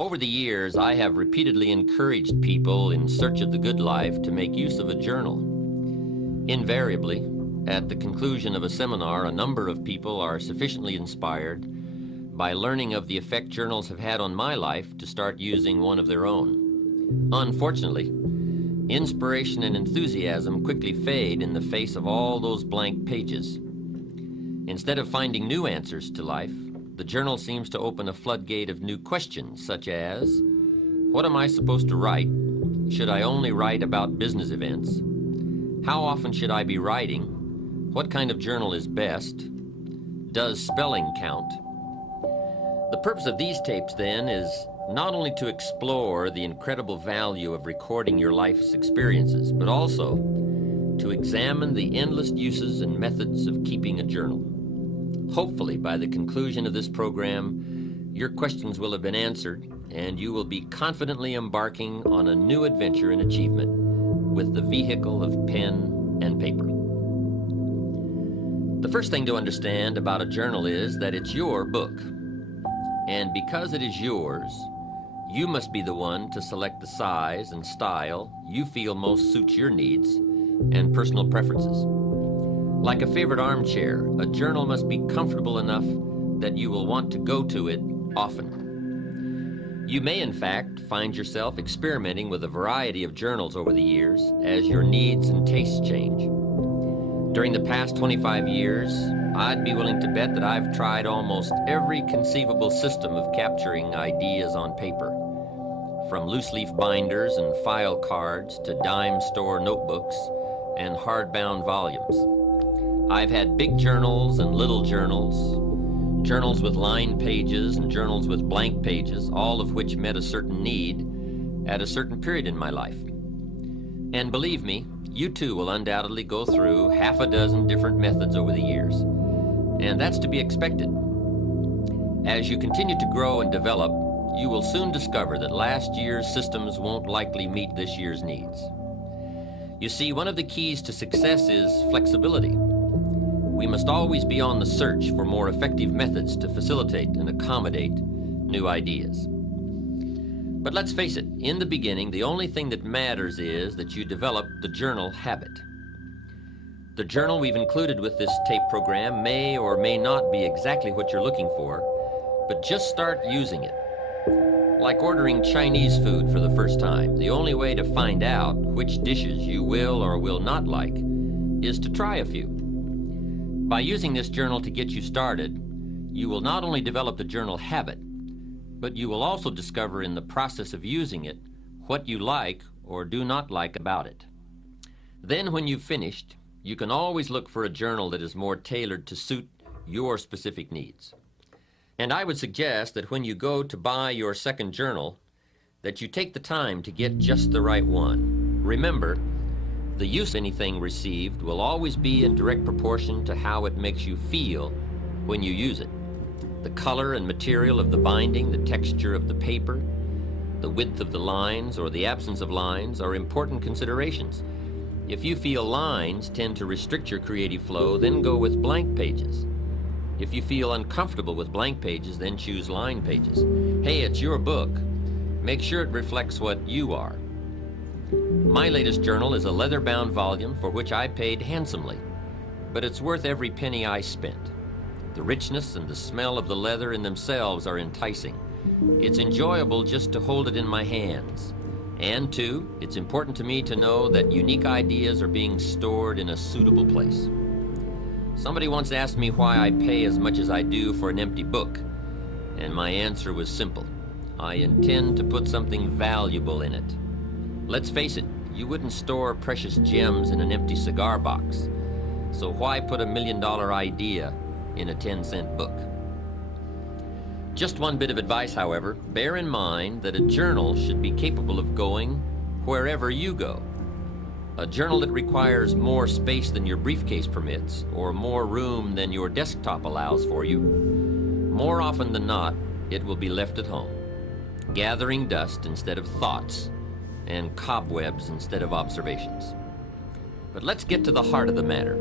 Over the years, I have repeatedly encouraged people in search of the good life to make use of a journal. Invariably, at the conclusion of a seminar, a number of people are sufficiently inspired by learning of the effect journals have had on my life to start using one of their own. Unfortunately, inspiration and enthusiasm quickly fade in the face of all those blank pages. Instead of finding new answers to life, the journal seems to open a floodgate of new questions, such as, what am I supposed to write? Should I only write about business events? How often should I be writing? What kind of journal is best? Does spelling count? The purpose of these tapes, then, is not only to explore the incredible value of recording your life's experiences, but also to examine the endless uses and methods of keeping a journal. Hopefully, by the conclusion of this program, your questions will have been answered, and you will be confidently embarking on a new adventure in achievement with the vehicle of pen and paper. The first thing to understand about a journal is that it's your book. And because it is yours, you must be the one to select the size and style you feel most suits your needs and personal preferences. Like a favorite armchair, a journal must be comfortable enough that you will want to go to it often. You may, in fact, find yourself experimenting with a variety of journals over the years as your needs and tastes change. During the past 25 years, I'd be willing to bet that I've tried almost every conceivable system of capturing ideas on paper, from loose-leaf binders and file cards to dime store notebooks and hardbound volumes. I've had big journals and little journals, journals with lined pages and journals with blank pages, all of which met a certain need at a certain period in my life. And believe me, you too will undoubtedly go through half a dozen different methods over the years. And that's to be expected. As you continue to grow and develop, you will soon discover that last year's systems won't likely meet this year's needs. You see, one of the keys to success is flexibility. We must always be on the search for more effective methods to facilitate and accommodate new ideas. But let's face it, in the beginning, the only thing that matters is that you develop the journal habit. The journal we've included with this tape program may or may not be exactly what you're looking for, but just start using it. Like ordering Chinese food for the first time, the only way to find out which dishes you will or will not like is to try a few. By using this journal to get you started, you will not only develop the journal habit, but you will also discover in the process of using it what you like or do not like about it. Then when you've finished, you can always look for a journal that is more tailored to suit your specific needs. And I would suggest that when you go to buy your second journal, that you take the time to get just the right one. Remember, the use of anything received will always be in direct proportion to how it makes you feel when you use it. The color and material of the binding, the texture of the paper, the width of the lines or the absence of lines are important considerations. If you feel lines tend to restrict your creative flow, then go with blank pages. If you feel uncomfortable with blank pages, then choose line pages. Hey, it's your book. Make sure it reflects what you are. My latest journal is a leather-bound volume for which I paid handsomely, but it's worth every penny I spent. The richness and the smell of the leather in themselves are enticing. It's enjoyable just to hold it in my hands. And two, it's important to me to know that unique ideas are being stored in a suitable place. Somebody once asked me why I pay as much as I do for an empty book, and my answer was simple. I intend to put something valuable in it. Let's face it, you wouldn't store precious gems in an empty cigar box, so why put $1 million idea in a 10-cent book? Just one bit of advice, however. Bear in mind that a journal should be capable of going wherever you go. A journal that requires more space than your briefcase permits, or more room than your desktop allows for you, more often than not, it will be left at home, gathering dust instead of thoughts, and cobwebs instead of observations. But let's get to the heart of the matter.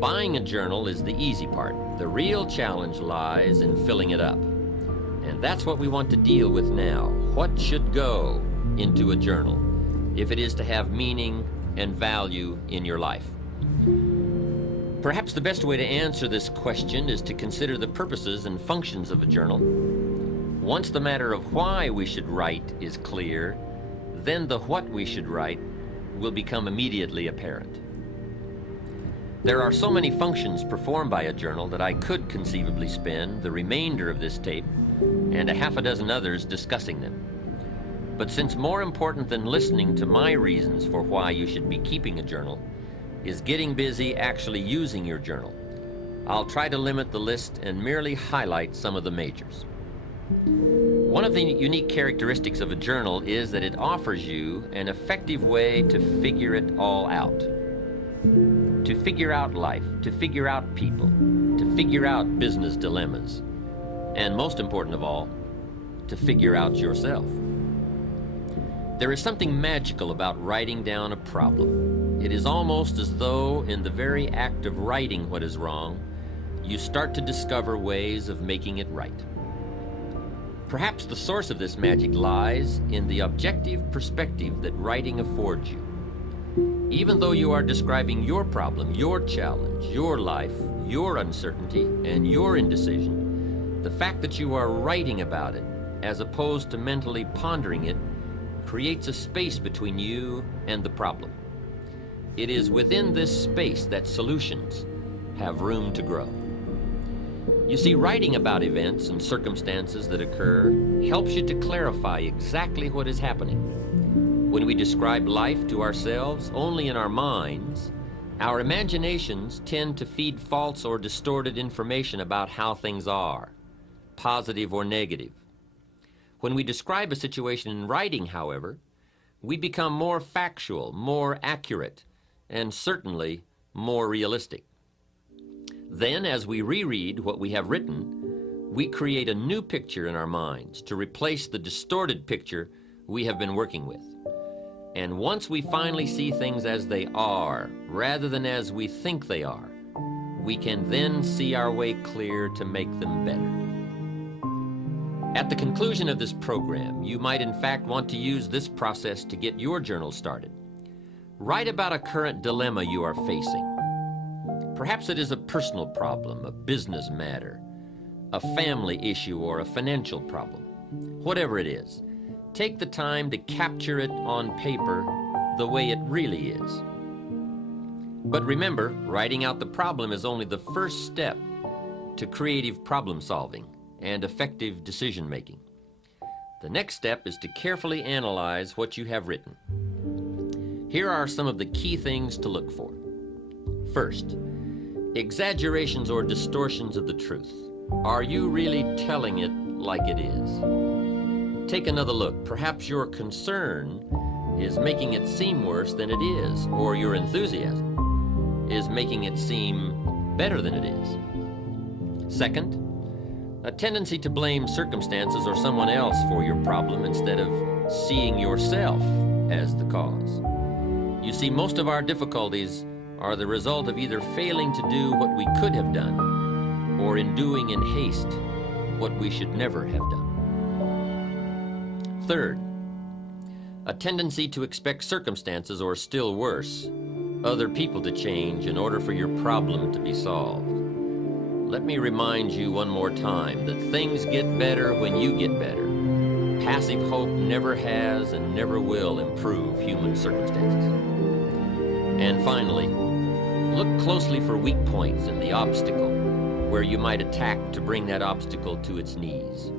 Buying a journal is the easy part. The real challenge lies in filling it up. And that's what we want to deal with now. what should go into a journal if it is to have meaning and value in your life? Perhaps the best way to answer this question is to consider the purposes and functions of a journal. Once the matter of why we should write is clear, then the what we should write will become immediately apparent. There are so many functions performed by a journal that I could conceivably spend the remainder of this tape and a half a dozen others discussing them. But since more important than listening to my reasons for why you should be keeping a journal is getting busy actually using your journal, I'll try to limit the list and merely highlight some of the majors. One of the unique characteristics of a journal is that it offers you an effective way to figure it all out. To figure out life, to figure out people, to figure out business dilemmas, and most important of all, to figure out yourself. There is something magical about writing down a problem. It is almost as though in the very act of writing what is wrong, you start to discover ways of making it right. Perhaps the source of this magic lies in the objective perspective that writing affords you. Even though you are describing your problem, your challenge, your life, your uncertainty, and your indecision, the fact that you are writing about it, as opposed to mentally pondering it, creates a space between you and the problem. It is within this space that solutions have room to grow. You see, writing about events and circumstances that occur helps you to clarify exactly what is happening. When we describe life to ourselves only in our minds, our imaginations tend to feed false or distorted information about how things are, positive or negative. When we describe a situation in writing, however, we become more factual, more accurate, and certainly more realistic. Then, as we reread what we have written, we create a new picture in our minds to replace the distorted picture we have been working with. And once we finally see things as they are, rather than as we think they are, we can then see our way clear to make them better. At the conclusion of this program, you might in fact want to use this process to get your journal started. Write about a current dilemma you are facing. Perhaps it is a personal problem, a business matter, a family issue, or a financial problem. Whatever it is, take the time to capture it on paper the way it really is. But remember, writing out the problem is only the first step to creative problem solving and effective decision making. The next step is to carefully analyze what you have written. Here are some of the key things to look for. First, exaggerations or distortions of the truth. Are you really telling it like it is? Take another look. Perhaps your concern is making it seem worse than it is, or your enthusiasm is making it seem better than it is. Second, a tendency to blame circumstances or someone else for your problem instead of seeing yourself as the cause. You see, most of our difficulties are the result of either failing to do what we could have done, or in doing in haste what we should never have done. Third, a tendency to expect circumstances, or still worse, other people to change in order for your problem to be solved. Let me remind you one more time that things get better when you get better. Passive hope never has and never will improve human circumstances. And finally, look closely for weak points in the obstacle where you might attack to bring that obstacle to its knees.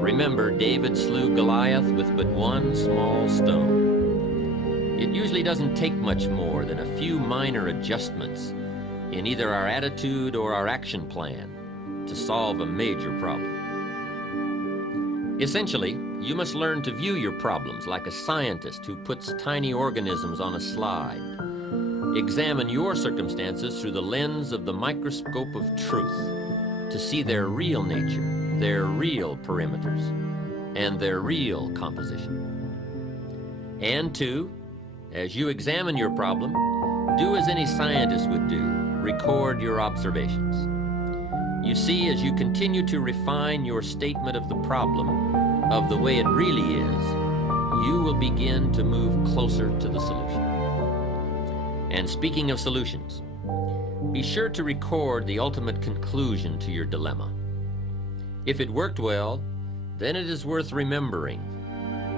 Remember, David slew Goliath with but one small stone. It usually doesn't take much more than a few minor adjustments in either our attitude or our action plan to solve a major problem. Essentially, you must learn to view your problems like a scientist who puts tiny organisms on a slide. Examine your circumstances through the lens of the microscope of truth to see their real nature, their real perimeters, and their real composition. And two, as you examine your problem, do as any scientist would do. Record your observations. You see, as you continue to refine your statement of the problem, of the way it really is, you will begin to move closer to the solution. And speaking of solutions, be sure to record the ultimate conclusion to your dilemma. If it worked well, then it is worth remembering.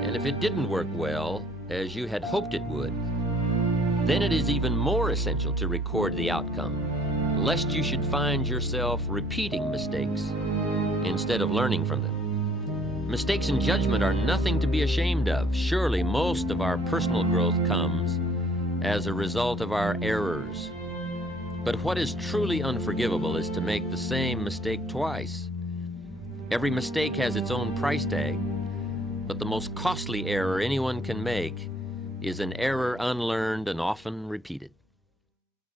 And if it didn't work well, as you had hoped it would, then it is even more essential to record the outcome, lest you should find yourself repeating mistakes instead of learning from them. Mistakes in judgment are nothing to be ashamed of. Surely most of our personal growth comes as a result of our errors. But what is truly unforgivable is to make the same mistake twice. Every mistake has its own price tag, but the most costly error anyone can make is an error unlearned and often repeated.